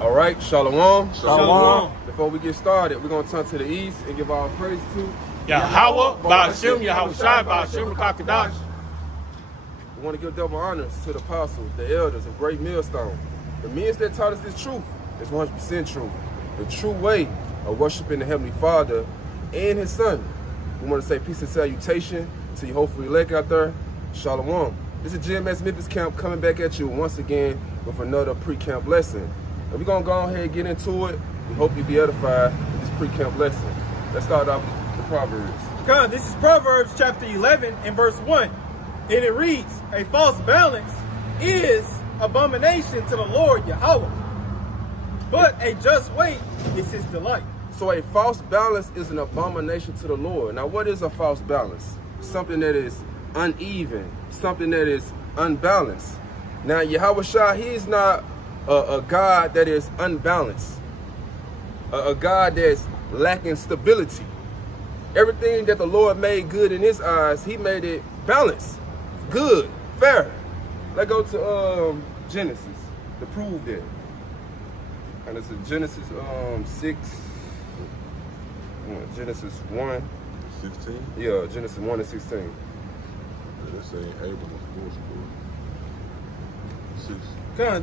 All right, Shalom. Shalom. Before we get started, we're going to turn to the east and give our praise to Yahweh, Ba'ashem, Yahweh Shai, Ba'ashem, Kakadash. We want to give double honors to the apostles, the elders of Great Millstone. The men that taught us this truth is 100% true. The true way of worshiping the Heavenly Father and His Son. We want to say peace and salutation to you hopefully elect out there. Shalom. This is GMS Memphis Camp coming back at you once again with another pre-camp lesson. And we're going to go ahead and get into it. We hope you be edified with this pre-camp lesson. Let's start off with the Proverbs. This is Proverbs chapter 11 and verse 1. And it reads, a false balance is abomination to the Lord Yahweh, but a just weight is His delight. So a false balance is an abomination to the Lord. Now what is a false balance? Something that is uneven, something that is unbalanced. Now Yahweh Shai, He is not a God that is unbalanced, a God that's lacking stability. Everything that the Lord made good in His eyes, He made it balanced, good, fair. Let's go to Genesis to prove that. And it's in Genesis 6, Genesis 1. 16? Yeah, Genesis 1 and 16. Yeah, this ain't Abram was bullshit. 6.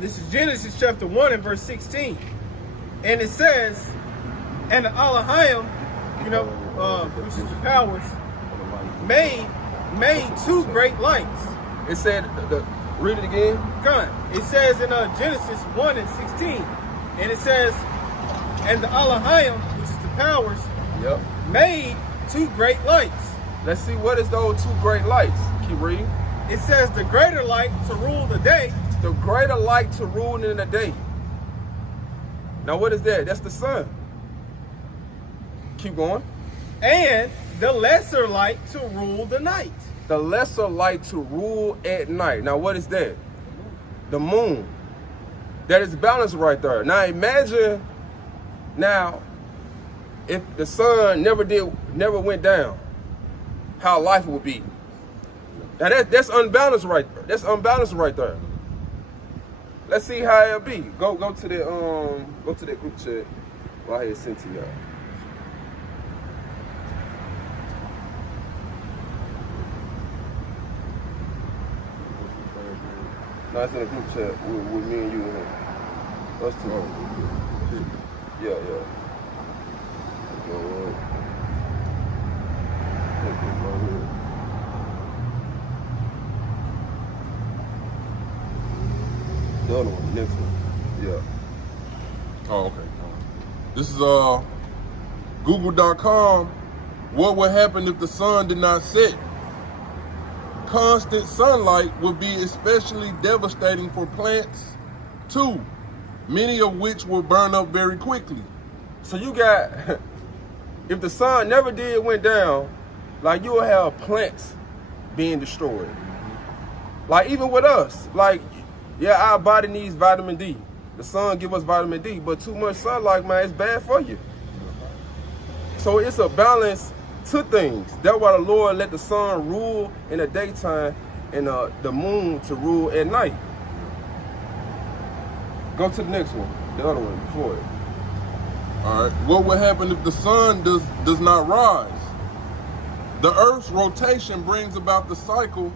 This is Genesis chapter 1 and verse 16. And it says, and the Elohim, which is the powers, made two great lights. It said, read it again. It says in Genesis 1 and 16, and it says, and the Elohim, which is the powers, Yep. made two great lights. Let's see, what is those two great lights? Keep reading. It says the greater light to rule the day. The greater light to rule in the day. Now what is that? That's the sun. Keep going. And the lesser light to rule the night. The lesser light to rule at night. Now what is that? The moon. That is balance right there. Now imagine now if the sun never went down, how life would be. Now that's unbalanced right there. That's unbalanced right there. Let's see how it'll be. Go to that group chat while I had sent to y'all. No, it's in a group chat with me and you and him. Us two. Yeah. The other one, the next one. Yeah. Oh, okay. This is Google.com. What would happen if the sun did not set? Constant sunlight would be especially devastating for plants. 2, many of which will burn up very quickly. So you got, if the sun never went down, like you'll have plants being destroyed. Like even with us, like, yeah, our body needs vitamin D. The sun give us vitamin D, but too much sunlight, man, it's bad for you. So it's a balance to things. That's why the Lord let the sun rule in the daytime and the moon to rule at night. Go to the next one, the other one before it. All right. What would happen if the sun does not rise? The Earth's rotation brings about the cycle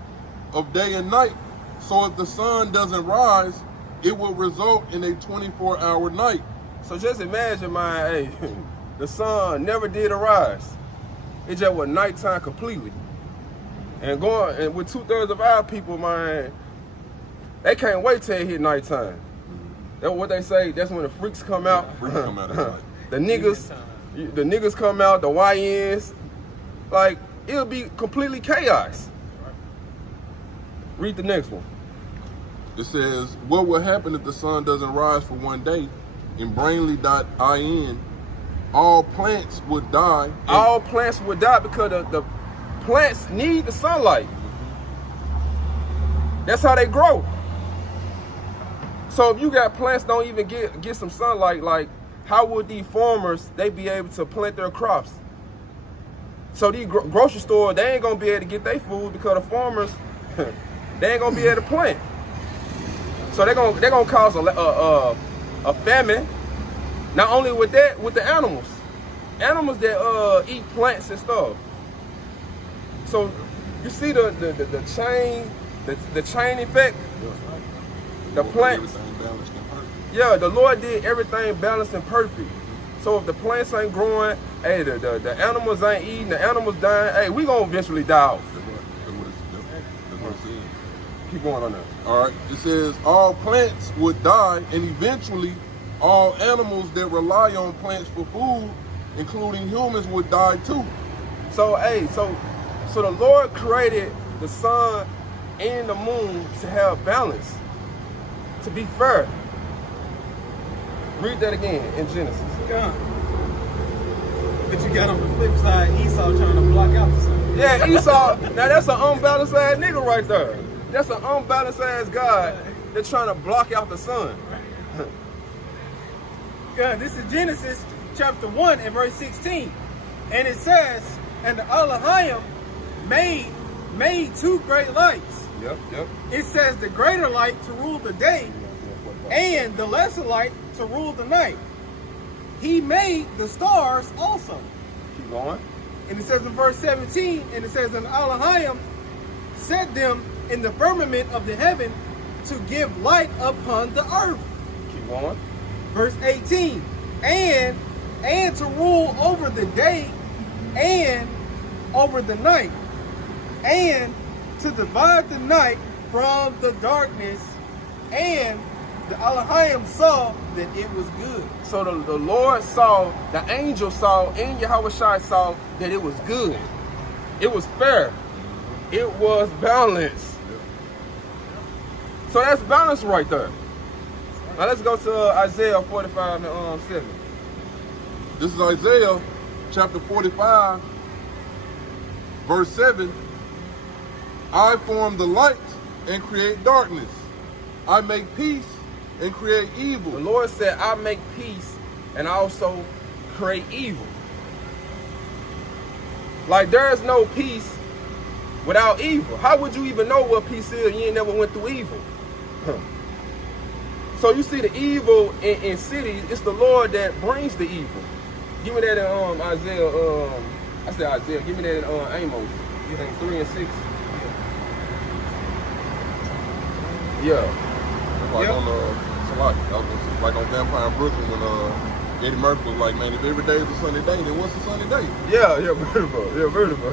of day and night. So if the sun doesn't rise, it will result in a 24-hour night. So just imagine, man, hey, the sun never did arise. It just was nighttime completely. And with 2/3 of our people, man, they can't wait till it hit nighttime. That's what they say. That's when the freaks come out. Freaks come out at night. The niggas come out, the YNs. Like, it'll be completely chaos. Read the next one. It says, what will happen if the sun doesn't rise for one day? In Brainly.in, all plants would die. All plants would die because the plants need the sunlight. That's how they grow. So if you got plants don't even get some sunlight, like how would these farmers, they be able to plant their crops? So these grocery stores, they ain't gonna be able to get their food because the farmers, they ain't gonna be able to plant. So they're gonna cause a famine. Not only with that, with the animals. Animals that eat plants and stuff. So you see the chain, the chain effect. The plants. Yeah, the Lord did everything balanced and perfect. So if the plants ain't growing, hey, the animals ain't eating, the animals dying, hey, we gonna eventually die off. That's what it says. Keep going on that. All right. It says all plants would die, and eventually all animals that rely on plants for food, including humans, would die too. So hey, so the Lord created the sun and the moon to have balance, to be fair. Read that again in Genesis. God. But you got on the flip side Esau trying to block out the sun. Yeah, Esau. Now that's an unbalanced ass nigga right there. That's an unbalanced ass God that's trying to block out the sun. God, this is Genesis chapter 1 and verse 16. And it says, and the Elohim made two great lights. Yep. It says the greater light to rule the day and the lesser light to rule the night. He made the stars also. Keep going. And it says in verse 17, and it says, and Elohim set them in the firmament of the heaven to give light upon the earth. Keep going. Verse 18, and to rule over the day and over the night, and to divide the night from the darkness, and the Elohim saw that it was good. So the Lord saw, the angel saw, and Yahushua saw that it was good. It was fair. It was balanced. So that's balance right there. Now let's go to Isaiah 45 and 7. This is Isaiah chapter 45, verse 7. I form the light and create darkness. I make peace and create evil. The Lord said, I make peace and also create evil. Like there is no peace without evil. How would you even know what peace is? You ain't never went through evil. So you see the evil in cities, it's the Lord that brings the evil. Give me that in Isaiah, I said Isaiah, give me that in Amos. You think 3 and 6? Yeah. Like like on Vampire in Brooklyn when Eddie Murphy was like, man, if every day is a sunny day, then what's a sunny day? Yeah, beautiful. Yeah, beautiful.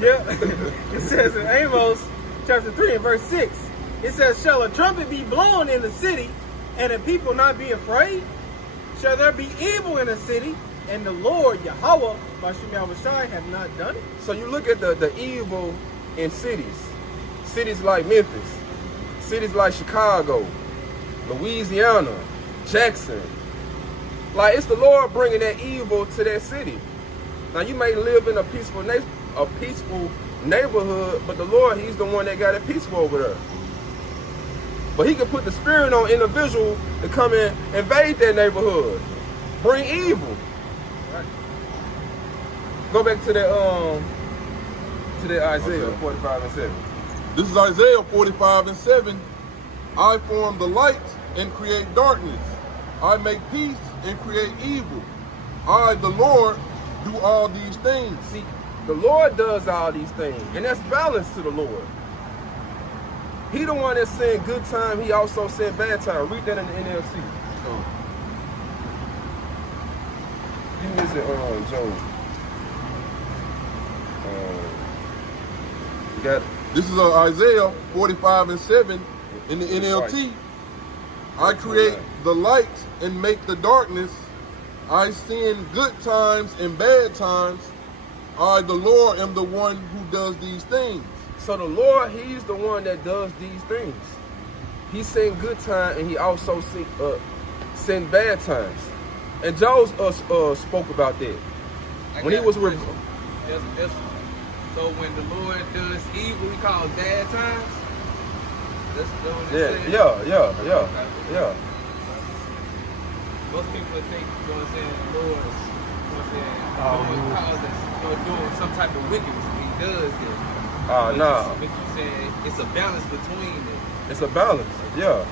Yeah. It says in Amos chapter 3 and verse 6, it says, shall a trumpet be blown in the city, and the people not be afraid? Shall there be evil in the city, and the Lord Yahweh, Bashim Yahushai, have not done it? So you look at the evil in cities. Cities like Memphis, cities like Chicago, Louisiana, Jackson. Like it's the Lord bringing that evil to that city. Now you may live in a peaceful neighborhood, but the Lord, He's the one that got it peaceful over there. But He can put the spirit on individual to come in, invade that neighborhood, bring evil. Right. Go back to that Isaiah 45 and 7. This is Isaiah 45 and 7. I form the light and create darkness. I make peace and create evil. I, the Lord, do all these things. See, the Lord does all these things, and that's balance to the Lord. He the one that sent good time, He also sent bad time. Read that in the NLT. Give me this Job. You got it? This is Isaiah 45 and 7 in the NLT. I create the light and make the darkness. I send good times and bad times. I, the Lord, am the one who does these things. So the Lord, He's the one that does these things. He sent good time and He also sent bad times. And Job spoke about that. When he was with... So when the Lord does evil, He calls bad times? That's the one Yeah. Most people would think, you know what I'm saying, the Lord, you know what I'm saying, calls us, doing some type of wickedness. He does that. Nah. But you saying it's a balance between it. It's a balance, yeah.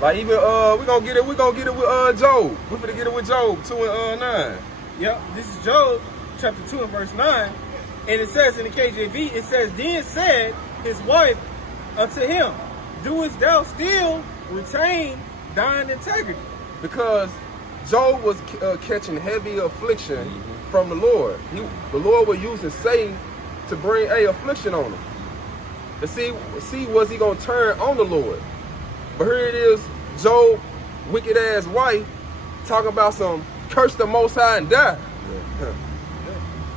Like even we gonna get it with Job. We finna get it with Job 2 and 9. Yep, this is Job chapter 2 and verse 9. And it says in the KJV, it says, then said his wife unto him, doest thou still retain thine integrity? Because Job was catching heavy affliction from the Lord. The Lord was using Satan to bring a affliction on him. To see was he gonna turn on the Lord. But here it is, Job, wicked ass wife, talking about some curse the Most High and die. Yeah.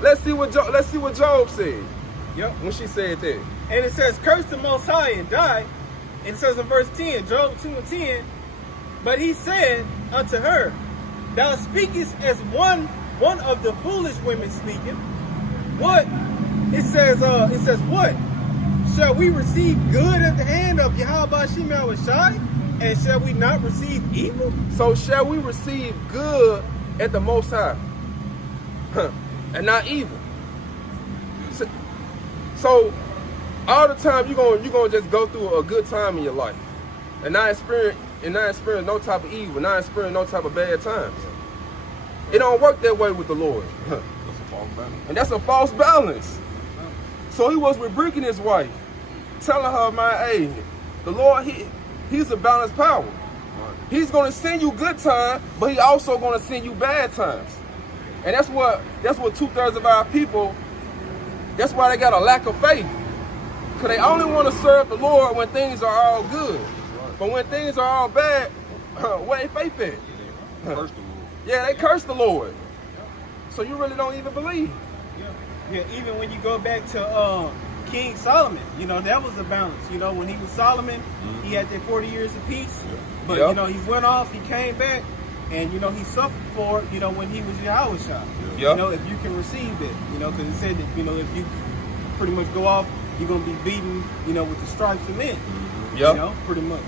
Let's see what Job said. Yep. When she said that. And it says, curse the Most High and die. And it says in verse 10, Job 2 and 10, but he said unto her, thou speakest as one of the foolish women speaketh. What? It says what? Shall we receive good at the hand of Yahweh Shai? And shall we not receive evil? So shall we receive good at the Most High? And not evil. So all the time you're gonna just go through a good time in your life. And not experience no type of evil, not experience no type of bad times. It don't work that way with the Lord. That's a false balance. And that's a false balance. So he was rebuking his wife, telling her, man, hey, the Lord, he's a balanced power. He's going to send you good times, but he also going to send you bad times. And that's what 2/3 of our people, that's why they got a lack of faith. Because they only want to serve the Lord when things are all good. But when things are all bad, where they faith at? Curse the Lord. Yeah, they curse the Lord. So you really don't even believe. Yeah, even when you go back to King Solomon, that was the balance. When he was Solomon, he had that 40 years of peace. But, he went off, he came back, and, he suffered for it, when he was Yahweh Shai. If you can receive it, because it said that, if you pretty much go off, you're going to be beaten, with the stripes of men. Pretty much.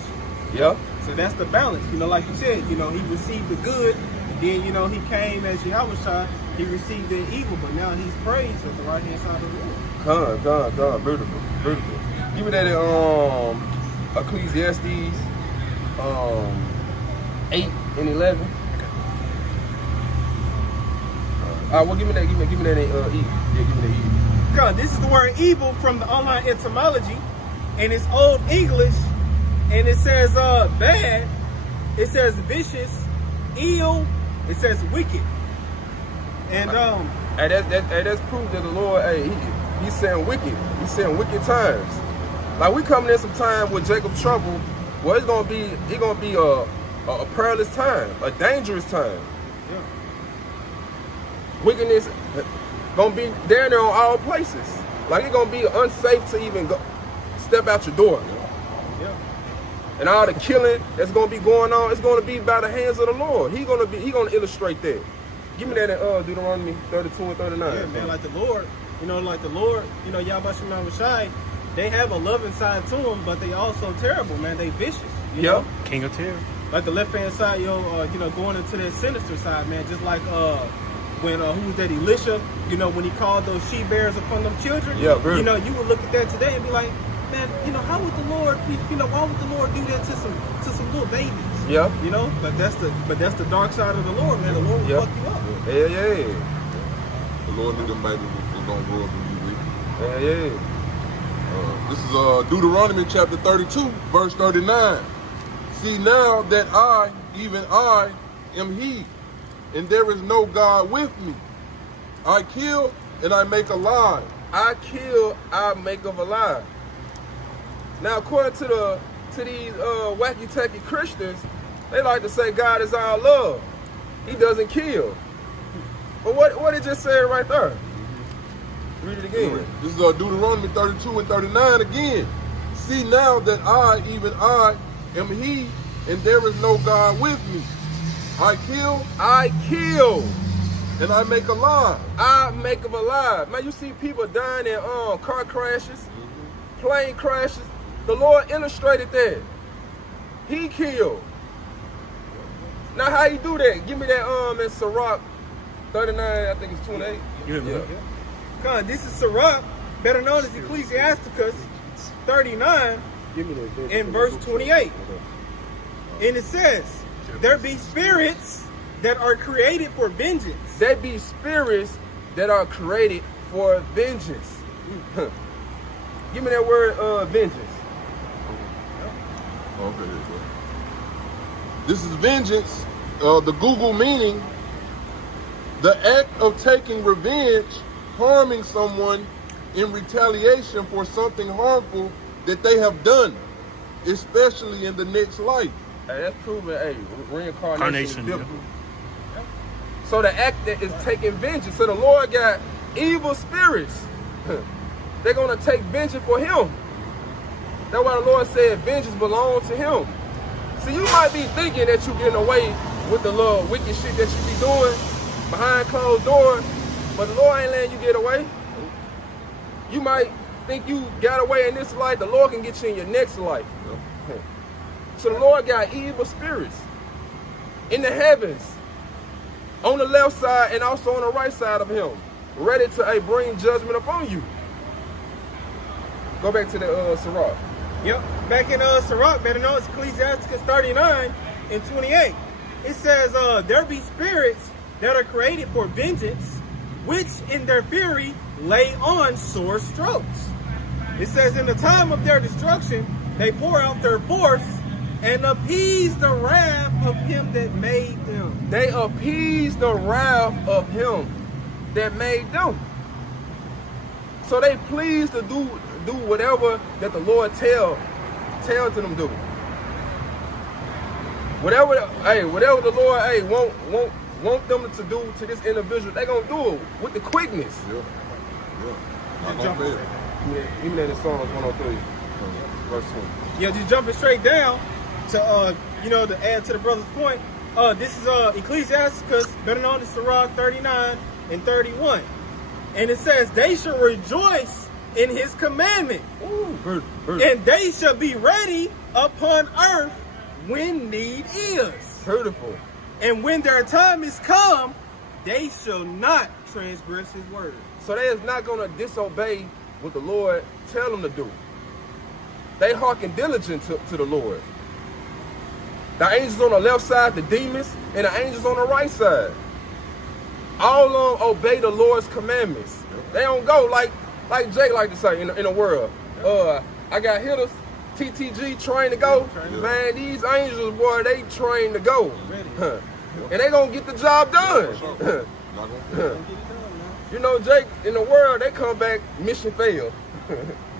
Yep. So that's the balance. Like you said, he received the good, then, he came as Yahweh Shai, he received the evil, but now he's praised at the right hand side of the Lord. God, beautiful. Give me that Ecclesiastes 8 and 11. Well, give me that E. Yeah, give me that E. God, this is the word evil from the online etymology, and it's Old English, and it says bad, it says vicious, ill, it says wicked. And that's proof that the Lord, he's saying wicked. He's saying wicked times. Like we coming in some time with Jacob's trouble, well, it's gonna be a perilous time, a dangerous time. Yeah. Wickedness gonna be down there on all places. Like it's gonna be unsafe to even step out your door. Yeah. And all the killing that's gonna be going on, it's gonna be by the hands of the Lord. He gonna illustrate that. Give me that in Deuteronomy 32 and 39. Yeah, man, like the Lord, Yahweh Shai, they have a loving side to them, but they also terrible, man. They vicious. You know? King of Terror. Like the left-hand side, going into that sinister side, man. Just like when who's that Elisha, when he called those she-bears upon them children. Yeah, really. You would look at that today and be like, man, how would the Lord, why would the Lord do that to some little babies? Yeah. But that's the dark side of the Lord, man. The Lord will fuck you up. Yeah. The Lord knew them babies was going to grow up and be wicked. Yeah. This is Deuteronomy chapter 32, verse 39. See now that I, even I, am he, and there is no God with me. I kill and I make alive. I kill, I make of alive. Now, according to these wacky-tacky Christians, they like to say God is our love. He doesn't kill. But what it just said right there? Read it again. This is Deuteronomy 32 and 39 again. See now that I, even I, am he, and there is no God with me. I kill, and I make alive. I make them alive. Man, you see people dying in car crashes, plane crashes. The Lord illustrated that. He killed. Now how you do that? Give me that in Sirach 39, I think it's 28. Yeah. God, this is Sirach, better known as Ecclesiasticus 39 Give me that in verse 28. And it says, there be spirits that are created for vengeance. There be spirits that are created for vengeance. Give me that word, vengeance. Okay. This is vengeance. The Google meaning: the act of taking revenge, harming someone in retaliation for something harmful that they have done, especially in the next life. Hey, that's proven. Hey, reincarnation is biblical. Yeah. So the act that is taking vengeance. So the Lord got evil spirits. They're gonna take vengeance for Him. That's why the Lord said vengeance belongs to Him. See, you might be thinking that you're getting away with the little wicked shit that you be doing behind closed doors, but the Lord ain't letting you get away. You might think you got away in this life. The Lord can get you in your next life. So the Lord got evil spirits in the heavens, on the left side and also on the right side of Him, ready to bring judgment upon you. Go back to the Sirach. Yep, back in Sirach, better known as Ecclesiastes 39 and 28. It says, there be spirits that are created for vengeance, which in their fury lay on sore strokes. It says, in the time of their destruction, they pour out their force and appease the wrath of Him that made them. They appease the wrath of Him that made them. So they please to do whatever that the Lord tell to them do. Whatever the Lord want them to do to this individual, they gonna do it with the quickness. Not gonna fail. Even in the Psalms 103, verse 20. Yeah, just jumping straight down to to add to the brother's point. This is Ecclesiastes, better known as Sirach 39 and 31. And it says, they shall rejoice in His commandment. Ooh, And they shall be ready upon earth when need is. beautiful. And when their time is come, they shall not transgress His word. So they is not gonna disobey what the Lord tell them to do. They hearken diligent to the Lord. The angels on the left side, the demons, and the angels on the right side. All of them obey the Lord's commandments. They don't go like Jake like to say in the world. I got hitters, TTG trained to go. Man, these angels, boy, they trained to go. And they gonna get the job done. Not gonna fail. You know, Jake, in the world, they come back mission failed.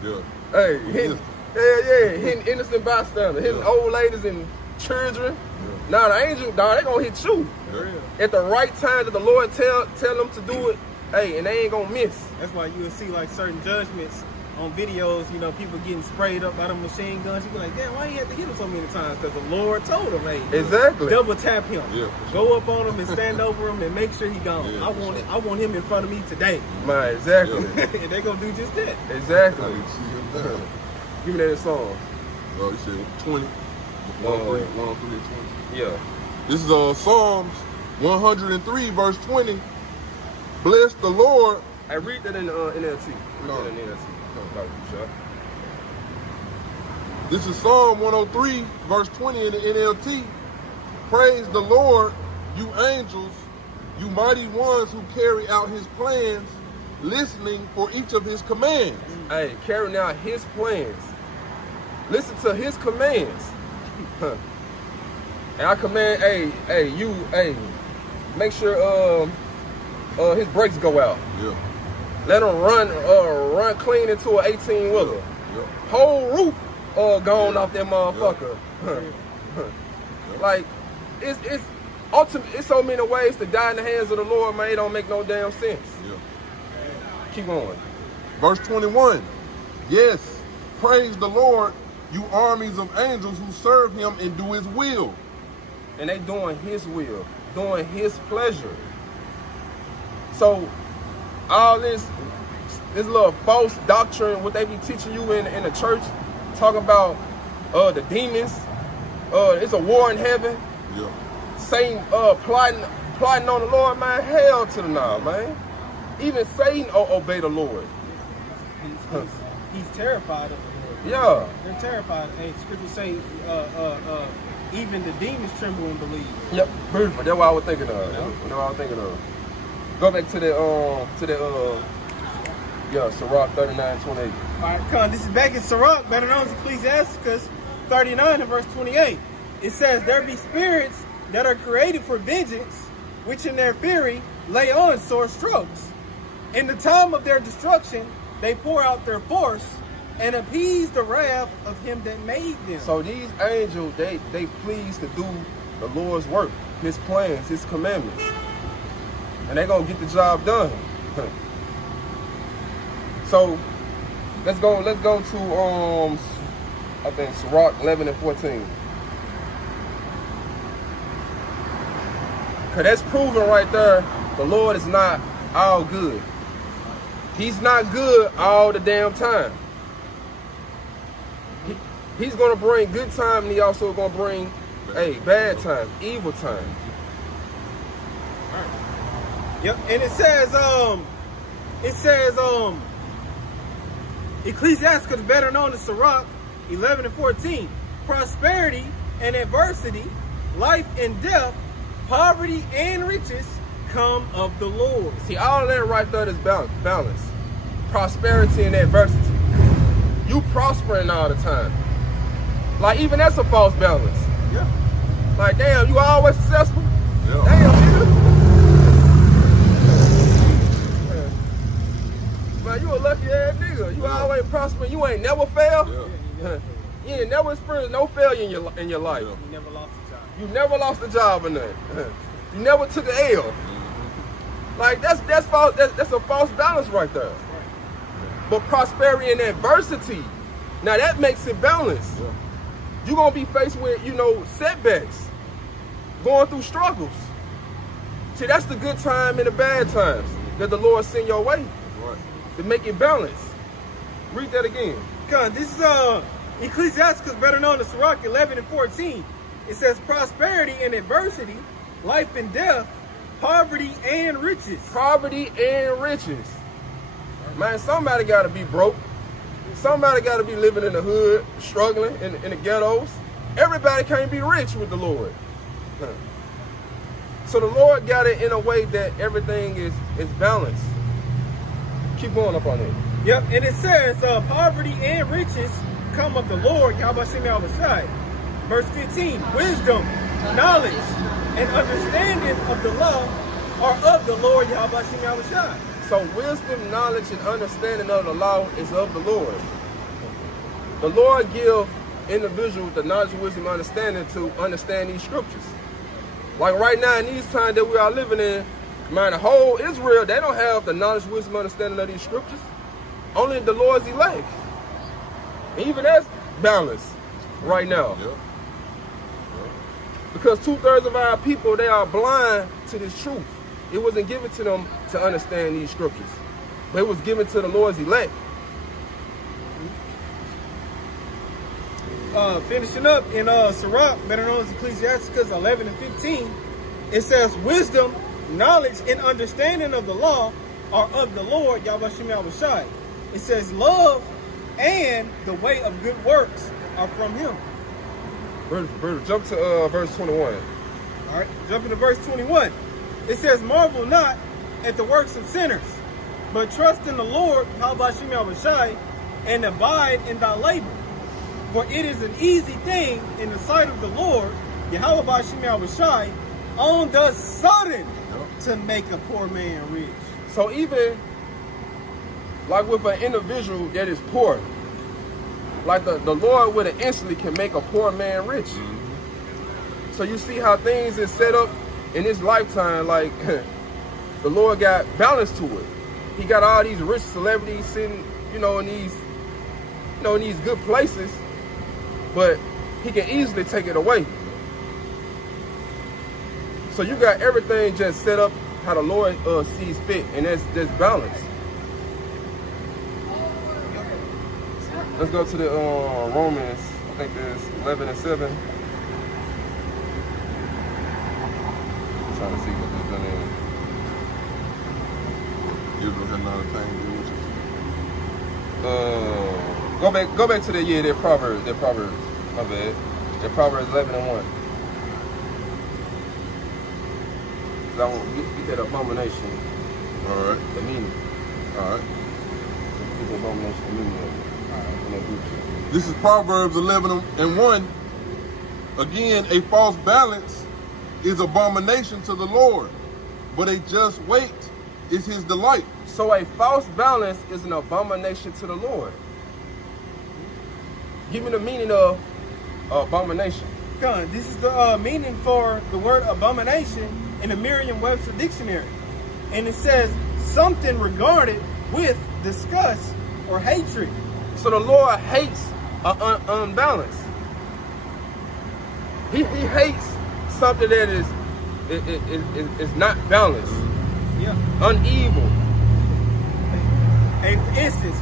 Yeah. Hey, hitting innocent bystanders, hitting old ladies and children. Now the angel, dog, they gonna hit you at the right time that the Lord tell them to do it. Hey, and they ain't gonna miss. That's why you will see like certain judgments on videos, people getting sprayed up by the machine guns. You be like, damn, why you have to hit him so many times? Because the Lord told him, hey, Exactly. double tap him. Yeah, Go up on him and stand over him and make sure he gone. Yeah, I want him in front of me today. Man, exactly. And they gonna do just that. Exactly. Now you see him there. Give me that song. Oh, you said 20. 103 and 20. Yeah. This is Psalms 103, verse 20. Bless the Lord. I read that in the NLT. Read that in the NLT. This is Psalm 103, verse 20 in the NLT. Praise the Lord, you angels, you mighty ones who carry out His plans, listening for each of His commands. Hey, carrying out His plans. Listen to His commands. And I command, make sure his brakes go out. Yeah. Let him run clean into an 18-wheeler. Yeah. Whole roof gone off that motherfucker. Like, it's ultimate. It's so many ways to die in the hands of the Lord, man. It don't make no damn sense. Yeah. Keep going. Verse 21. Yes, praise the Lord, you armies of angels who serve Him and do His will. And they doing His will, doing His pleasure. So all this little false doctrine, what they be teaching you in the church, talking about the demons, it's a war in heaven. Yeah. Satan plotting on the Lord, man. Hell to the nah, man. Even Satan obey the Lord. He's terrified of the Lord. Yeah. They're terrified. Hey, scripture say, even the demons tremble and believe. Yep. Beautiful. That's what I was thinking of. That's what I was thinking of. Go back to the Sirach 39:28. All right, come. This is back in Sirach, better known as Ecclesiasticus 39 and verse 28. It says, there be spirits that are created for vengeance, which in their fury lay on sore strokes. In the time of their destruction, they pour out their force and appease the wrath of him that made them. So these angels, they please to do the Lord's work, his plans, his commandments. And they're gonna get the job done. So let's go to I think Sirach 11 and 14. Cause that's proven right there, the Lord is not all good. He's not good all the damn time. He's gonna bring good time, and he also gonna bring bad time, evil time. Yep, and it says Ecclesiasticus, better known as Sirach 11 and 14. Prosperity and adversity, life and death, poverty and riches come of the Lord. See, all of that right there is balance. Prosperity and adversity. You prospering all the time. Like, even that's a false balance. Yeah. Like, damn, you always successful? Yeah. Damn, nigga. Man, you a lucky ass nigga. You always prospering. You ain't never fail. Yeah. You ain't never experienced no failure in your life. You never lost a job. You never lost a job or nothing. You never took an L. Like, that's false. That's a false balance right there. But prosperity and adversity, now that makes it balanced. Yeah. You're gonna be faced with, setbacks, going through struggles. See, that's the good time and the bad times that the Lord send your way Right. to make it balanced. Read that again. Come, this is Ecclesiasticus, better known as Sirach 11 and 14. It says prosperity and adversity, life and death, poverty and riches. Poverty and riches. Man, somebody gotta be broke. Somebody gotta be living in the hood, struggling in the ghettos. Everybody can't be rich with the Lord. So the Lord got it in a way that everything is balanced. Keep going up on it. Yep, and it says poverty and riches come of the Lord, Yahweh Shai. Verse 15, wisdom, knowledge, and understanding of the law are of the Lord, Yahweh Shai. So wisdom, knowledge, and understanding of the law is of the Lord. The Lord give individuals the knowledge, wisdom, and understanding to understand these scriptures. Like right now in these times that we are living in, man, the whole Israel, they don't have the knowledge, wisdom, understanding of these scriptures. Only the Lord's elect. And even that's balanced right now. Yeah. Because 2/3 of our people, they are blind to this truth. It wasn't given to them to understand these scriptures, but it was given to the Lord's elect. Finishing up in Sirach, better known as Ecclesiasticus 11 and 15, it says wisdom, knowledge, and understanding of the law are of the Lord, Yahweh Shai. It says love and the way of good works are from him. Jump to verse 21. All right, jumping to verse 21. It says, marvel not at the works of sinners, but trust in the Lord, Yahweh Shai, and abide in thy labor. For it is an easy thing in the sight of the Lord, Yahweh Shai, on the sudden to make a poor man rich. So even like with an individual that is poor, like the Lord with an instantly can make a poor man rich. Mm-hmm. So you see how things is set up in this lifetime, like the Lord got balance to it. He got all these rich celebrities sitting, in these good places, but he can easily take it away. So you got everything just set up how the Lord sees fit, and that's balance. Let's go to the Romans, I think there's 11 and 7. Trying to see what they've done in. Israel had not attained good riches. Go back to that Proverbs. My bad. That Proverbs 11 and 1. 'Cause I want to get that abomination. All right. The meaning. All right. Get the abomination, the meaning of it. In that group chat. This is Proverbs 11 and 1. Again, a false balance is abomination to the Lord, but a just weight is his delight. So a false balance is an abomination to the Lord. Give me the meaning of abomination. Con, this is the meaning for the word abomination in the Merriam-Webster dictionary. And it says something regarded with disgust or hatred. So the Lord hates unbalance. He hates something that is not balanced, Yeah. uneven. Hey, for instance,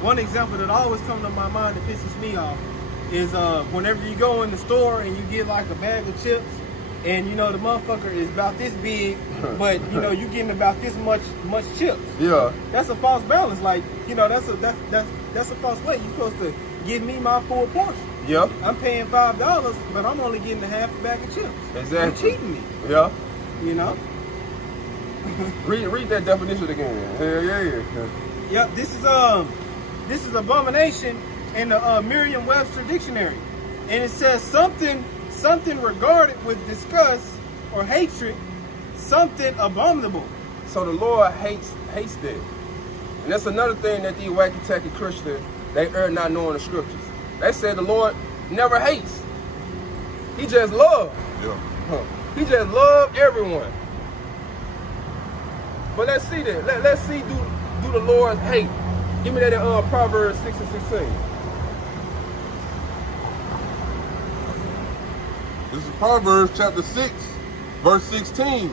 one example that always comes to my mind that pisses me off is whenever you go in the store and you get like a bag of chips, and the motherfucker is about this big, but you getting about this much chips. Yeah. That's a false balance. Like that's a false weight. You're supposed to give me my full portion. Yeah. I'm paying $5, but I'm only getting a half a bag of chips. Exactly. You're cheating me. Yeah. Read that definition again. Hell yeah. Yep, this is abomination in the Merriam-Webster dictionary, and it says something regarded with disgust or hatred, something abominable. So the Lord hates that, and that's another thing that these wacky tacky Christians they are not knowing the scriptures. They say the Lord never hates; He just loves. Yeah. He just loves everyone. But let's see that. Let's see do the Lord hate? Give me that in Proverbs 6 and 16. This is Proverbs chapter 6, verse 16.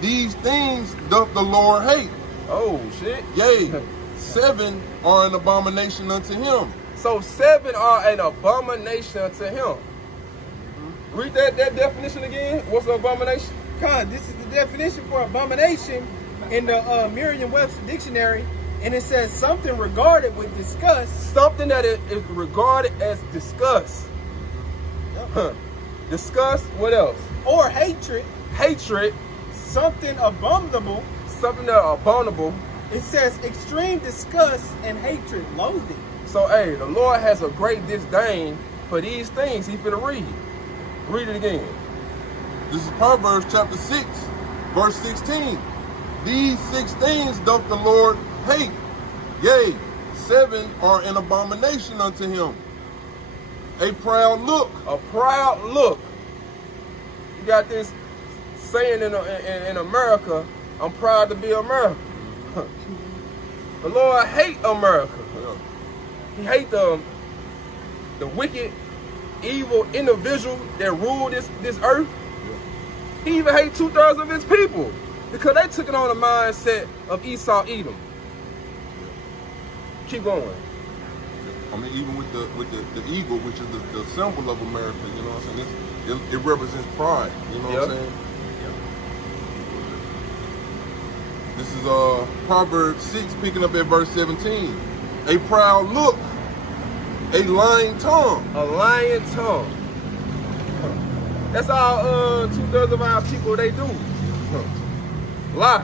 These things doth the Lord hate. Oh shit. Yea, 7 are an abomination unto him. So 7 are an abomination unto him. Read that definition again. What's an abomination? God, this is the definition for abomination in the Merriam-Webster dictionary, and it says something regarded with disgust. Something that is regarded as disgust. Huh. Disgust, what else? Or hatred. Hatred, Something abominable. something that are abominable. It says extreme disgust and hatred, loathing. So, hey, the Lord has a great disdain for these things he finna read. Read it again. This is Proverbs chapter 6, verse 16. These 6 things doth the Lord hate. Yea, 7 are an abomination unto him. A proud look. A proud look. You got this saying in America, I'm proud to be American. The Lord hate America. He hate the wicked, evil individual that rule this earth. He even hate 2/3 of his people because they took it on the mindset of Esau, Edom. Keep going. I mean, even with the eagle, which is the symbol of America, you know what I'm saying? It represents pride, you know what I'm saying? This is Proverbs 6, picking up at verse 17. A proud look, a lying tongue. A lying tongue. That's all 2/3 of our people they do. Lie.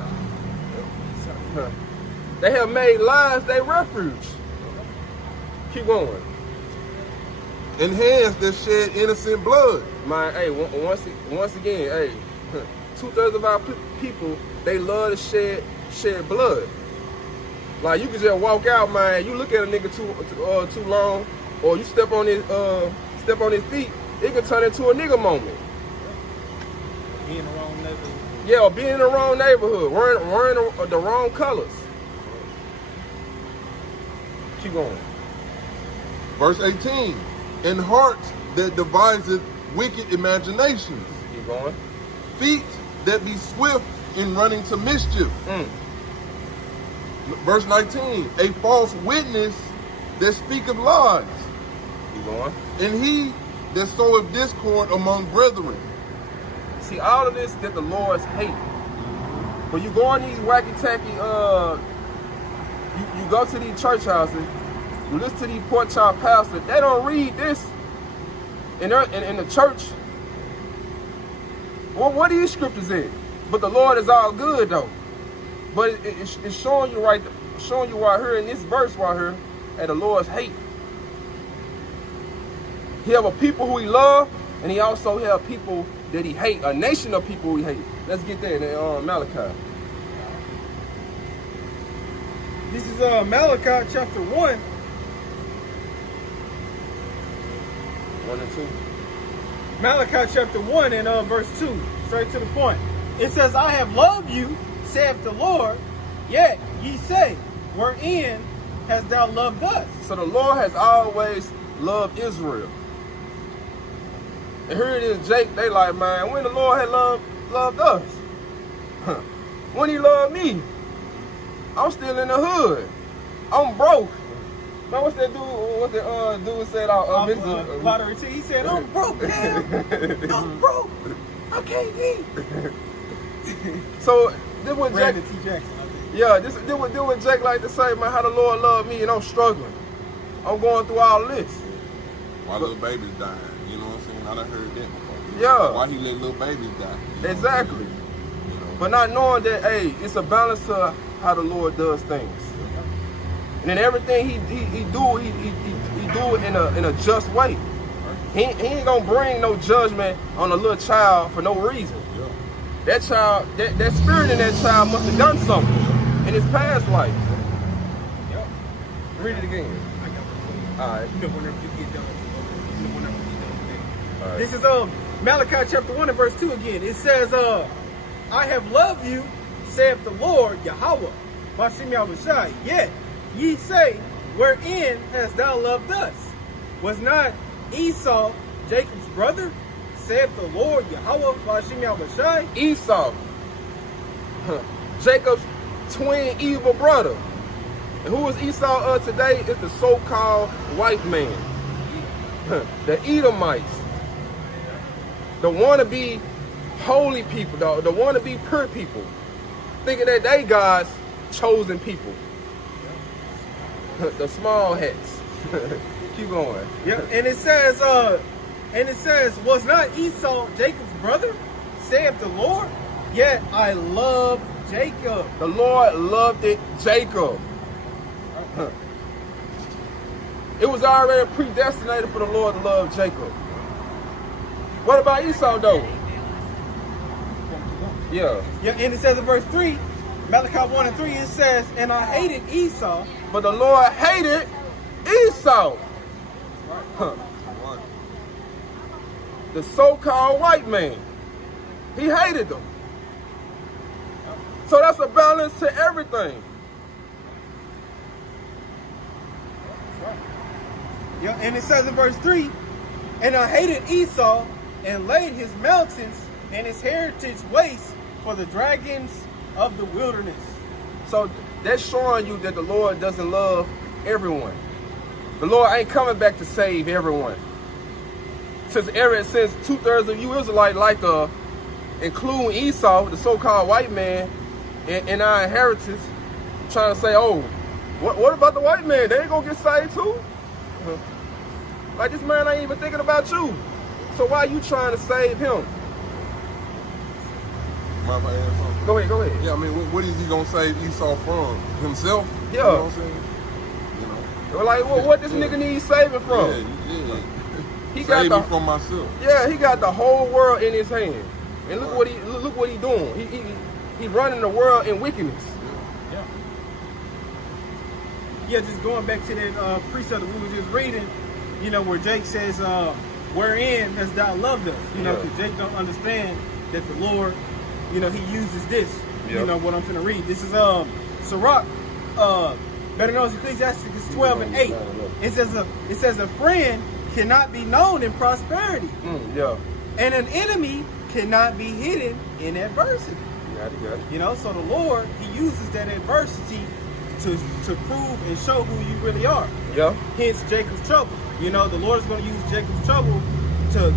They have made lies their refuge. Keep going. And hands that shed innocent blood. Man, hey, once again, hey, 2/3 of our people, they love to shed blood. Like you can just walk out, man. You look at a nigga too long, or you step on his feet, it can turn into a nigga moment. Being in the wrong neighborhood. Yeah, or being in the wrong neighborhood, wearing the wrong colors. Keep going. Verse 18. And hearts that deviseth wicked imaginations. Keep going. Feet that be swift in running to mischief. Verse 19. A false witness that speaketh lies. Keep going. And he that soweth discord among brethren. See, all of this that the Lord's hate. When you go on these wacky tacky You go to these church houses, you listen to these pork chop pastors, they don't read this in the church. Well, what are these scriptures in? But the Lord is all good though. But it's showing you right here in this verse right here that the Lord's hate. He have a people who he love, and he also have people that he hate, a nation of people who he hate. Let's get that in Malachi. This is Malachi chapter 1. 1 and 2. Malachi chapter 1 and verse 2. Straight to the point. It says, I have loved you, saith the Lord, yet ye say, wherein hast thou loved us? So the Lord has always loved Israel. And here it is, Jake, they like, man, when the Lord had loved us? When he loved me? I'm still in the hood. I'm broke. Man, what's that dude? What's that dude said? Lottery T. He said, I'm broke now. I'm broke. I can't eat. So this what Jake. Brandon T. Jackson. Yeah, this what Jake like to say, man. How the Lord loved me, and I'm struggling. I'm going through all this. Why little babies dying? You know what I'm saying? I done heard that before. Yeah. Why he let little babies die? You know Exactly. what I'm saying? You know. But not knowing that, hey, it's a balance to how the Lord does things. And then everything he do it in a just way. He ain't gonna bring no judgment on a little child for no reason. Yeah. That child, that spirit in that child must have done something in his past life. Yep. Read it again. I got it. All right. You know, whenever you get done. Whenever you get done with it. All right. This is Malachi chapter 1 and verse 2 again. It says, I have loved you, saith the Lord Yahweh, Bashem Yahushai. Yet ye say, wherein hast thou loved us? Was not Esau Jacob's brother, saith the Lord Yahweh, Bashem Yahushai? Esau, Jacob's twin evil brother. And who is Esau today? Is the so-called white man. The Edomites. The wannabe holy people, the wannabe pure people. Thinking that they God's chosen people. The small hats. Keep going. Yep. And it says, was not Esau Jacob's brother, saith the Lord? Yet I love Jacob. The Lord loved it, Jacob. It was already predestinated for the Lord to love Jacob. What about Esau though? Yeah. Yeah, and it says in verse 3, Malachi 1 and 3, it says, and I hated Esau. But the Lord hated Esau. The so-called white man. He hated them. So that's a balance to everything. Yeah, and it says in verse 3, and I hated Esau and laid his mountains and his heritage waste for the dragons of the wilderness. So that's showing you that the Lord doesn't love everyone. The Lord ain't coming back to save everyone. Since 2/3 of you Israelites like to include Esau, the so-called white man, in our inheritance, trying to say, oh, what about the white man? They ain't gonna get saved too? Like this man ain't even thinking about you. So why are you trying to save him? Mind if I add something? Go ahead. Yeah, I mean, what is he gonna save Esau from? Himself? Yeah. You know what I'm saying? You know. They're like, well, what this nigga needs saving from? Yeah. He Save got me from myself. Yeah, he got the whole world in his hand. And look what he doing. He running the world in wickedness. Yeah, just going back to that precept that we were just reading, you know, where Jake says, wherein hast thou loved us? You know, because Jake don't understand that the Lord, you know, he uses this. You know what I'm finna read. This is Sirach, better known as Ecclesiastes 12 and 8. It says a friend cannot be known in prosperity. And an enemy cannot be hidden in adversity. Got it. You know, so the Lord, he uses that adversity to prove and show who you really are. Yeah. Hence Jacob's trouble. You know, the Lord is going to use Jacob's trouble to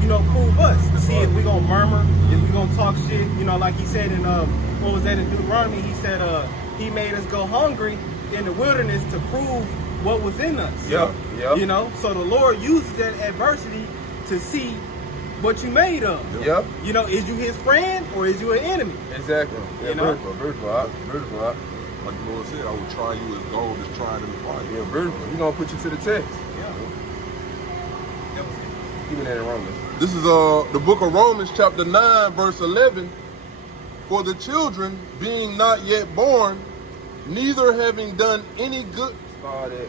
you know, prove us. To see if we're going to murmur, if we're going to talk shit. You know, like he said in, what was that in Deuteronomy? He said, he made us go hungry in the wilderness to prove what was in us. Yep. Yep. You know, so the Lord uses that adversity to see what you made of. Yep. You know, is you his friend or is you an enemy? Exactly. Yeah, You know? beautiful. Like the Lord said, I will try you as gold is tried in the fire. Yeah, beautiful. He's gonna put you to the test. Yeah. Even in Romans. This is the book of Romans chapter 9 verse 11. For the children being not yet born, neither having done any good. Started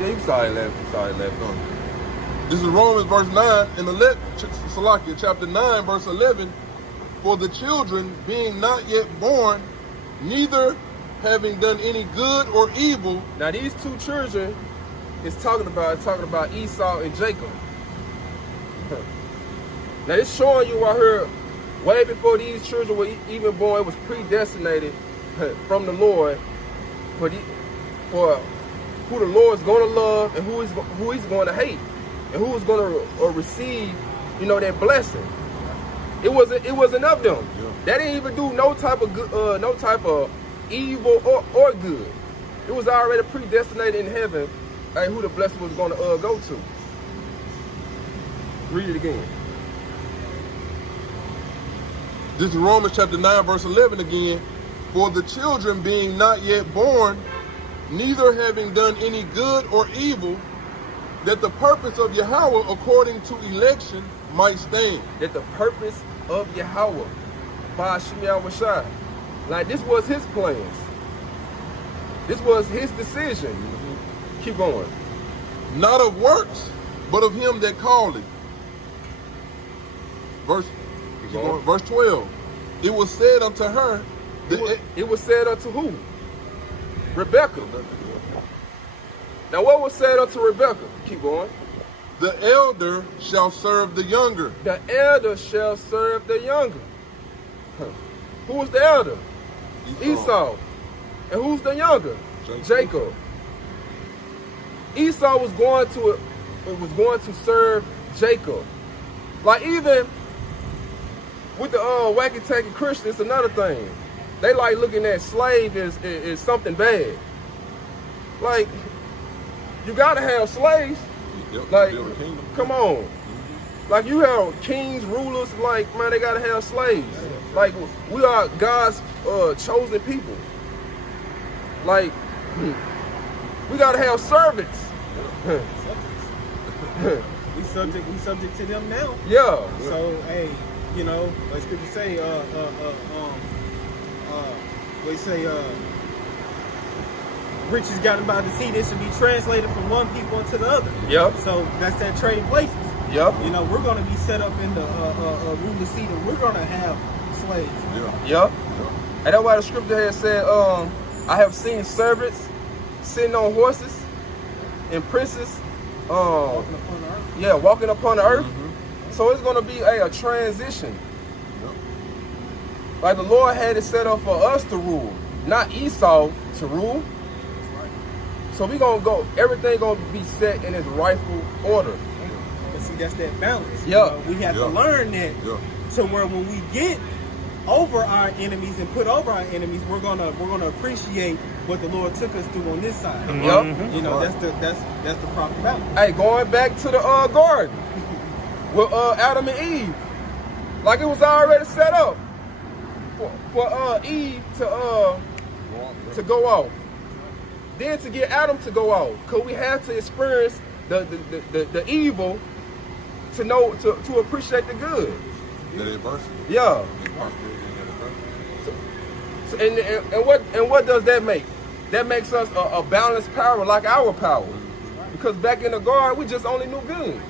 yeah, you started 11. This is Romans verse 9 and 11, Salakia, chapter 9 verse 11. For the children being not yet born, neither having done any good or evil. Now these two children it's talking about Esau and Jacob. Now it's showing you right here, way before these children were even born, it was predestinated from the Lord for who the Lord's going to love and who he's going to hate, and who is going to receive, you know, that blessing. It wasn't of them. Yeah. They didn't even do no type of good, no type of evil or good. It was already predestinated in heaven, who the blessing was going to go to. Read it again. This is Romans chapter 9 verse 11 again. For the children being not yet born, neither having done any good or evil, that the purpose of Yahweh according to election might stand. That the purpose of Yahweh by Hashem Yahushua, like this was his plans. This was his decision. Keep going. Not of works, but of him that called it. Verse 12. It was said unto her, It was said unto who? Rebecca. Now what was said unto Rebecca? Keep going. the elder shall serve the younger. The elder shall serve the younger. Who was the elder? Esau. And who's the younger? Jacob. Esau was going to serve Jacob. Like even with the wacky tacky Christians, another thing. They like looking at slave as something bad. Like, you gotta have slaves. Yep, Like, build a kingdom. come on. Like, you have kings, rulers, like, man, they gotta have slaves. Like, we are God's chosen people. Like, we gotta have servants. We subject to them now. Yeah. So hey, you know, like scripture say, what you say, riches gotten by deceit, it should be translated from one people into the other. Yep. So that's that trade places. Yep. You know, we're going to be set up in the ruler seat, and we're going to have slaves. Yep. And that's why the scripture had said, I have seen servants sitting on horses and princes, Walking upon the earth. yeah, walking upon the earth. So it's going to be a transition. Like the Lord had it set up for us to rule, not Esau to rule. So we gonna go, everything gonna be set in its rightful order. But see, that's that balance. You Yeah. know, we have to learn that to where when we get over our enemies and put over our enemies, we're gonna appreciate what the Lord took us through on this side. Yep. You know, that's the proper balance. Hey, going back to the garden with Adam and Eve, like it was already set up for Eve to go off. Then to get Adam to go off, because we have to experience the evil to know to appreciate the good. That adversity. Yeah. So, and what does that make? That makes us a balanced power like our power. Because back in the garden, we just only knew good.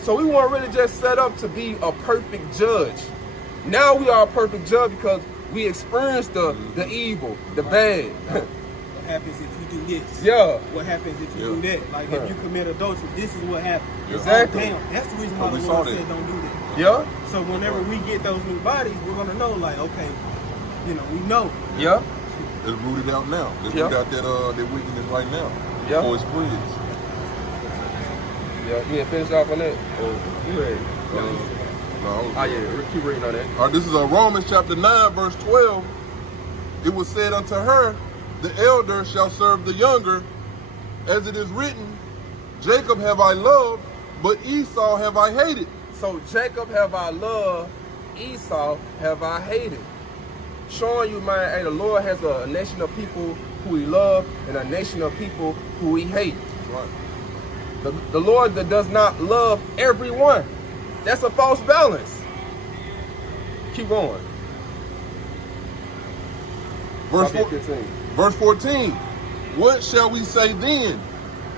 So we weren't really just set up to be a perfect judge. Now we are a perfect judge because we experience the evil, the bad. What happens if you do this? Yeah. What happens if you do that? Like if you commit adultery, this is what happens. Exactly. Oh, damn, that's the reason why We the saw Lord that. said don't do that. Yeah. So whenever we get those new bodies, we're gonna know, like, okay, you know, we know. Yeah. It's rooted out now. It's Yeah. got that wickedness right now. Yeah. Before it spreads. Yeah, you didn't finish off on that? Or you ready? No. Oh yeah, keep reading on that. All right, this is Romans chapter 9, verse 12. It was said unto her, the elder shall serve the younger, as it is written, Jacob have I loved, but Esau have I hated. So Jacob have I loved, Esau have I hated. Showing you, man, hey, the Lord has a nation of people who he loves and a nation of people who he hates. Right. The Lord that does not love everyone. That's a false balance. Keep going. Verse 14. What shall we say then?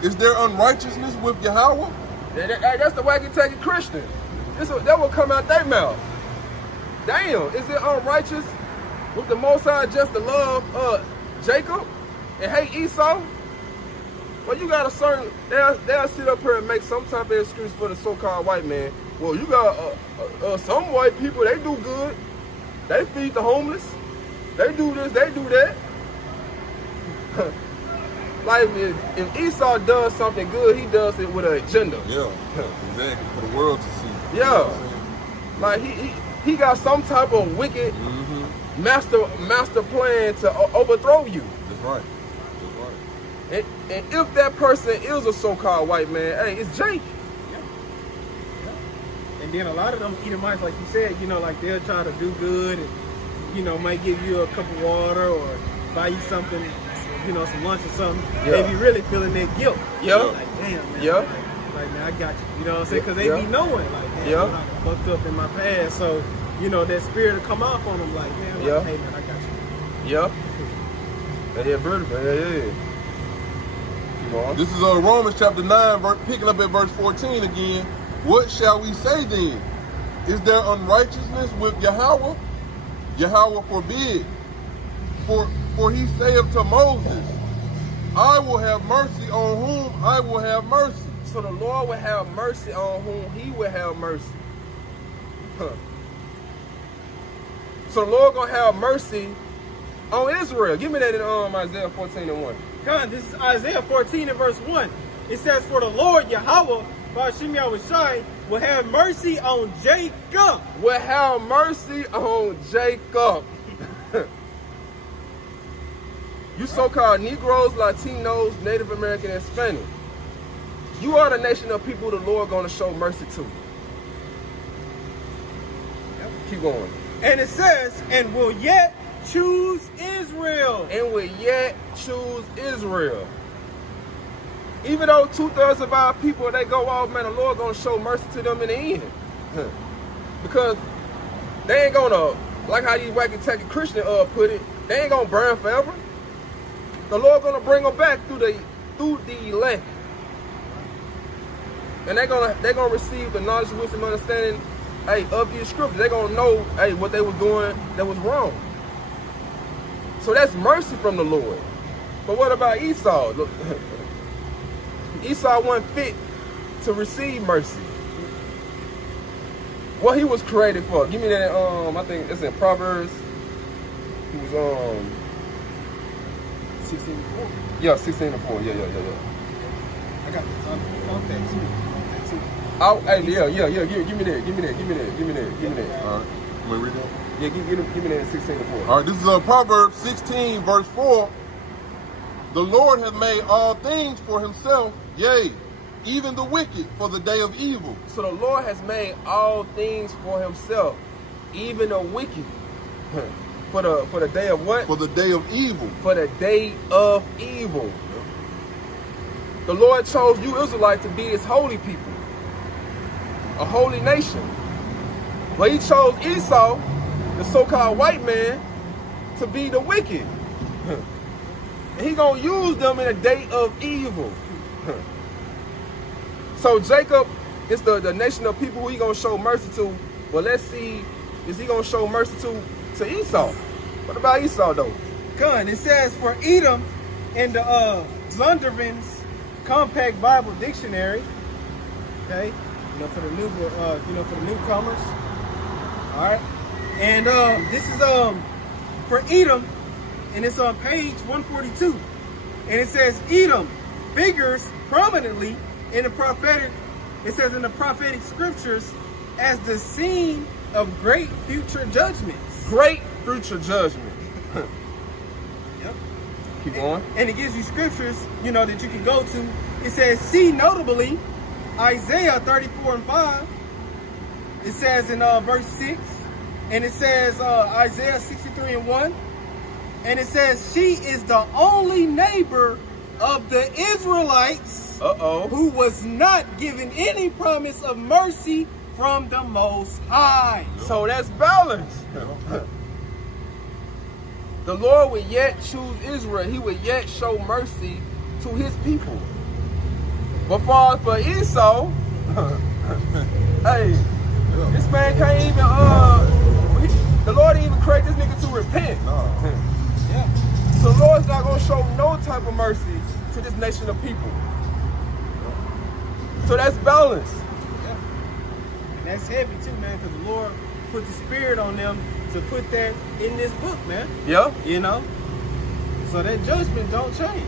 Is there unrighteousness with Yahweh? That's the wacky-tacky Christian. That will come out their mouth. Damn, is it unrighteous with the Most High just to love Jacob and hate Esau? Well, you got a certain, they'll sit up here and make some type of excuse for the so-called white man. Well, you got some white people, they do good. They feed the homeless. They do this, they do that. Like, if Esau does something good, he does it with an agenda. Yeah, exactly, for the world to see. Yeah. Like, he got some type of wicked master plan to overthrow you. That's right. That's right. And if that person is a so-called white man, hey, it's Jake. And then a lot of them Edomites, like you said, you know, like they'll try to do good and, you know, might give you a cup of water or buy you something, you know, some lunch or something. Yeah. They be really feeling their guilt. Yeah. Like, damn, man. Yeah. Like, man, I got you. You know what I'm saying? Because they Yeah. be knowing, like, man, Yeah. I fucked up in my past. So, you know, that spirit will come off on them, like, man, like, Yeah. hey, man, I got you. Yep. Yeah, beautiful. Yeah. Keep on. This is Romans chapter 9, picking up at verse 14 again. What shall we say then? Is there unrighteousness with Yahweh? Yahweh forbid. For he saith to Moses, I will have mercy on whom I will have mercy. So the Lord will have mercy on whom he will have mercy. Huh. So the Lord gonna have mercy on Israel. Give me that in Isaiah 14:1. God, this is Isaiah 14 and verse 1. It says, for the Lord Yahweh, Ba'ashim Yahushai, will have mercy on Jacob. Will have mercy on Jacob. You so-called Negroes, Latinos, Native American, and Hispanic. You are the nation of people the Lord gonna show mercy to. Keep going. And it says, and will yet choose Israel. And will yet choose Israel. Even though 2/3 of our people, they go off, man, the Lord gonna show mercy to them in the end. Because they ain't gonna, like how these wacky-tacky Christian put it, they ain't gonna burn forever. The Lord gonna bring them back through the elect. And they're gonna receive the knowledge, wisdom, understanding, hey, of these scriptures. They're gonna know, hey, what they was doing that was wrong. So that's mercy from the Lord. But what about Esau? Look, Esau wasn't fit to receive mercy. What he was created for. Give me that, I think it's in Proverbs. He was 16:4. Yeah, 16:4. Yeah. I got this. I'm that too. Oh, hey, yeah. Give me that. All right, let me read that. Yeah, give me that 16:4. All right, this is Proverbs 16, verse 4. The Lord hath made all things for himself, yea, even the wicked for the day of evil. So the Lord has made all things for himself, even the wicked. For the day of what? For the day of evil. For the day of evil. The Lord chose you Israelites to be his holy people, a holy nation. But he chose Esau, the so-called white man, to be the wicked. And he gonna use them in a day of evil. So Jacob is the nation of people who he gonna show mercy to. But let's see, is he gonna show mercy to Esau? What about Esau though? Gun. It says for Edom in the Zondervan's Compact Bible Dictionary. Okay, for the new, for the newcomers. All right, and this is for Edom, and it's on page 142, and it says Edom figures prominently in the prophetic it says in the prophetic scriptures, as the scene of great future judgments. Great future judgment. Yep. Keep going. And it gives you scriptures, you know, that you can go to. It says, see notably Isaiah 34:5. It says in verse 6, and it says Isaiah 63:1, and it says, she is the only neighbor of the Israelites who was not given any promise of mercy from the Most High. So that's balance. The Lord would yet choose Israel. He would yet show mercy to his people. But for Esau, hey, this man can't even, the Lord didn't even create this nigga to repent. Yeah. So the Lord's not going to show no type of mercy to this nation of people. So that's balance. Yeah. And that's heavy too, man, because the Lord put the spirit on them to put that in this book, man. Yeah. You know? So that judgment don't change.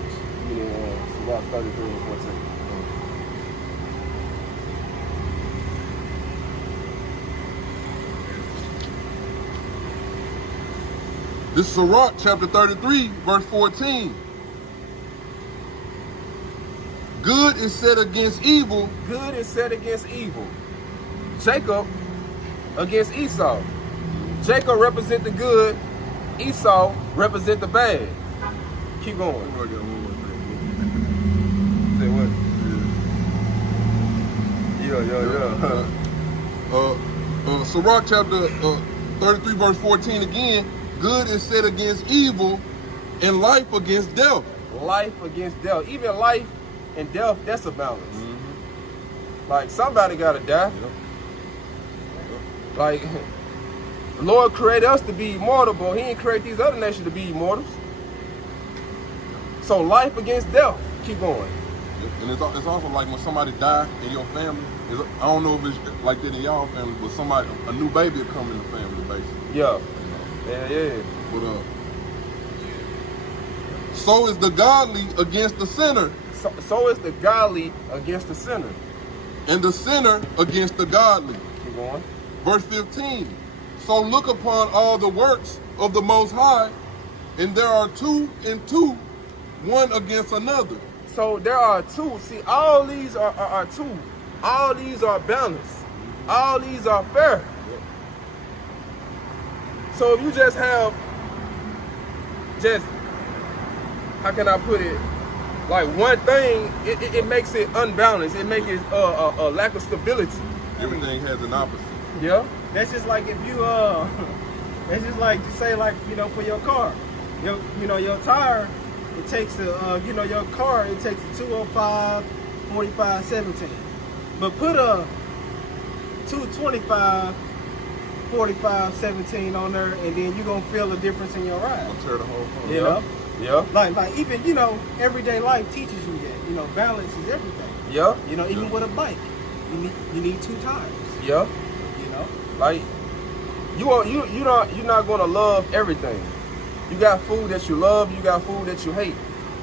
Yeah, it's about 33 and 14. This is Sirach chapter 33, verse 14. Good is set against evil. Good is set against evil. Jacob against Esau. Jacob represent the good. Esau represent the bad. Keep going. Say what? Yeah. Sirach chapter 33, verse 14 again. Good is set against evil, and life against death. Life against death. Even life and death, that's a balance. Like, somebody gotta die. Like, the Lord created us to be immortal, but he didn't create these other nations to be immortals. So life against death. Keep going. And it's also like when somebody die in your family. I don't know if it's like that in y'all family, but a new baby will come in the family, basically. Yeah. Yeah. But so is the godly against the sinner. So is the godly against the sinner. And the sinner against the godly. Keep going. Verse 15. So look upon all the works of the Most High, and there are two and two, one against another. So there are two. See, all these are two. All these are balanced. All these are fair. So if you just have, how can I put it? Like one thing, it makes it unbalanced. It makes it a lack of stability. Everything has an opposite. Yeah. That's just like if you, that's just like to say, like, you know, for your car. Your tire, it takes your car, it takes a 205, 45, 17. But put a 225, 45, 17 on there, and then you're going to feel the difference in your ride. Gonna tear the whole car. You know? Yeah. Like even, everyday life teaches you that. Balance is everything. Yeah. Even with a bike, you need two tires. Yeah. Like, you're not gonna love everything. You got food that you love, you got food that you hate.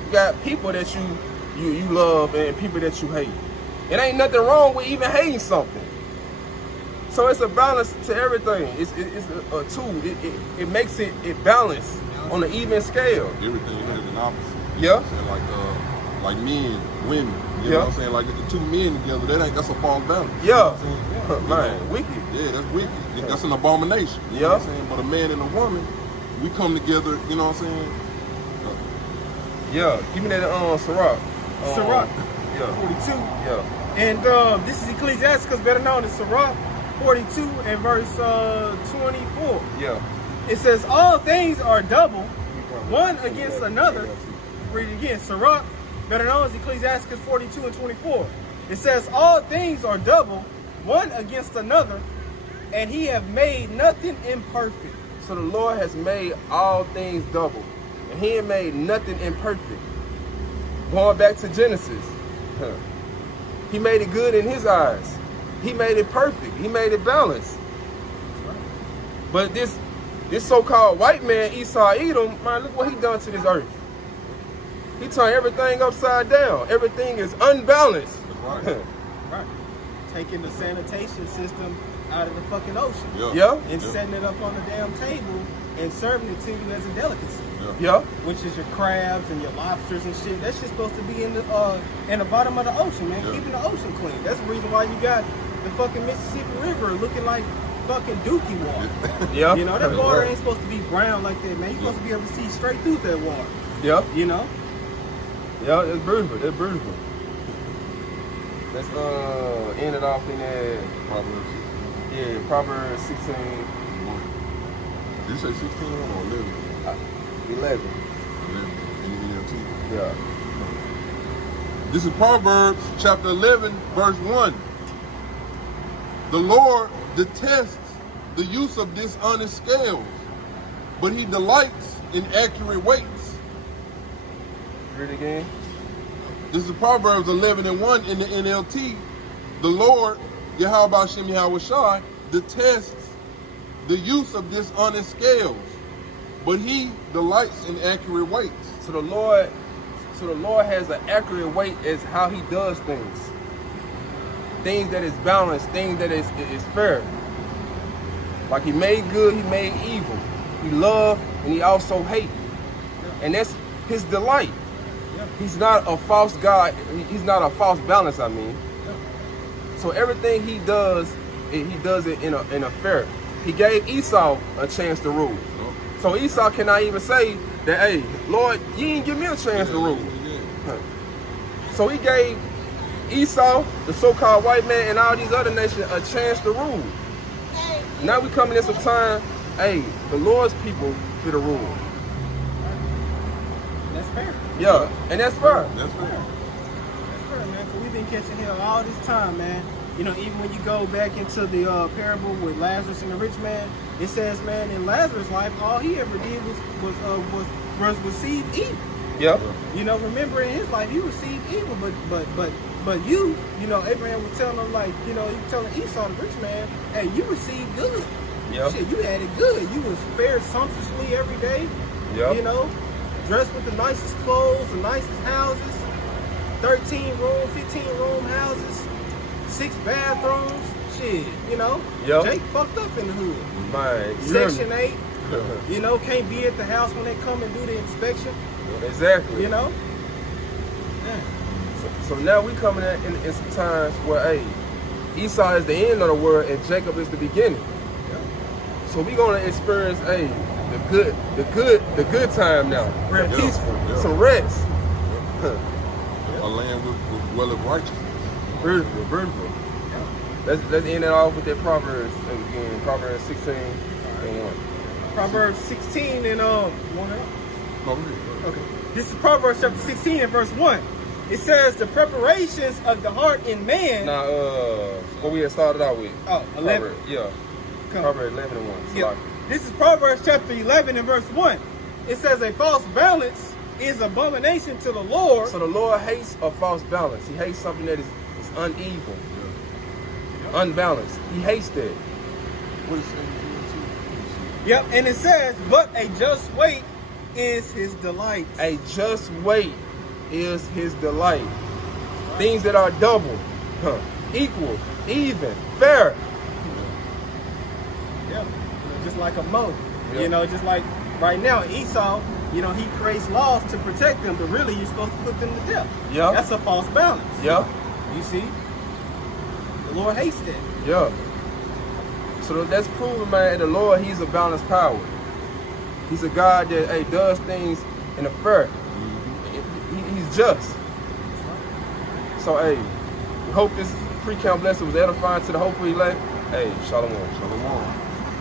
You got people that you love and people that you hate. It ain't nothing wrong with even hating something. So it's a balance to everything. It's a tool. It makes it balanced on an even scale. Everything has an opposite. Yeah. Like men, women. You know what I'm saying? Like the two men together, that's a false balance. Yeah. You know what I'm saying? Man, wicked. Yeah, that's wicked. That's an abomination. You know what I'm saying? But a man and a woman, we come together, you know what I'm saying? Yeah. Give me that Sirach. Sirach. Yeah. 42. Yeah. And this is Ecclesiasticus, better known as Sirach 42 and verse 24. Yeah. It says, all things are double, one against another. Read it again. Sirach, better known as Ecclesiasticus 42 and 24. It says, all things are double, one against another, and he have made nothing imperfect. So the Lord has made all things double, and he ain't made nothing imperfect. Going back to Genesis, he made it good in his eyes. He made it perfect. He made it balanced. But this so-called white man, Esau Edom, man, look what he done to this earth. He turned everything upside down. Everything is unbalanced. Right. Right. taking the sanitation system out of the fucking ocean. Yeah. And setting it up on the damn table and serving it to you as a delicacy. Yeah. Which is your crabs and your lobsters and shit. That shit's supposed to be in the bottom of the ocean, man. Keeping the ocean clean. That's the reason why you got the fucking Mississippi River looking like fucking dookie water. Yeah. You know, that water ain't supposed to be brown like that, man. You're supposed to be able to see straight through that water. Yeah. You know? Yeah, it's beautiful. It's beautiful. Let's end it off in that Proverbs 16. Did you say 16 or 11? 11. 11. Yeah. This is Proverbs chapter 11, verse 1. The Lord detests the use of dishonest scales, but he delights in accurate weights. Read it again. This is Proverbs 11 and 1 in the NLT. The Lord, Yahweh Shem Yahweh Shai, detests the use of dishonest scales, but he delights in accurate weights. So the Lord has an accurate weight as how he does things. Things that is balanced, things that is fair. Like he made good, he made evil. He loved and he also hate. And that's his delight. He's not a false God. He's not a false balance, I mean. So everything he does it in a fair. He gave Esau a chance to rule. So Esau cannot even say that, hey, Lord, you didn't give me a chance to rule. So he gave Esau, the so-called white man, and all these other nations a chance to rule. Now we coming in some time, hey, the Lord's people for the rule. That's fair. Yeah, and that's fair. That's fair. That's fair, man. Cause we've been catching hell all this time, man. You know, even when you go back into the parable with Lazarus and the rich man, it says, man, in Lazarus' life, all he ever did was receive evil. Yep. You know, remember in his life he received evil, but you know, Abraham was telling him, like, you know, he was telling Esau, the rich man, hey, you received good. Yep. Shit, you had it good. You was fared sumptuously every day. Yep. You know, dressed with the nicest clothes, the nicest houses, 13-room, 15-room houses, 6 bathrooms. Shit, you know. Yep. Jake fucked up in the hood. Man, Section 8. You know, can't be at the house when they come and do the inspection. Exactly. You know? Yeah. So now we coming in some times where, hey, Esau is the end of the world and Jacob is the beginning. So we gonna experience, hey, the good time now. Real Peaceful, Yeah. some rest. A land with well of righteousness. Beautiful. Let's end it off with that Proverbs again. Proverbs 16 and 1. Proverbs 16 and 1. Okay. This is Proverbs chapter 16 and verse 1. It says, the preparations of the heart in man. Now, what we had started out with. Oh, 11. Proverbs, yeah. Come. Proverbs 11 and 1. Yeah. This is Proverbs chapter 11 and verse 1. It says, a false balance is abomination to the Lord. So the Lord hates a false balance. He hates something that is uneven, unbalanced. He hates that. What is it? Yep, and it says, but a just weight is his delight. A just weight is his delight. Things that are double, equal, even, fair. Yeah, just like a moat. Yeah. You know, just like right now, Esau, you know, he creates laws to protect them, but really you're supposed to put them to death. Yeah. That's a false balance. Yeah. You see? The Lord hates that. Yeah. So that's proven, man, the Lord, he's a balanced power. He's a God that, hey, does things in a fair. He's just. So, hey, we hope this pre-camp lesson was edifying to the hopeful elect. Hey, shalom. Shalom.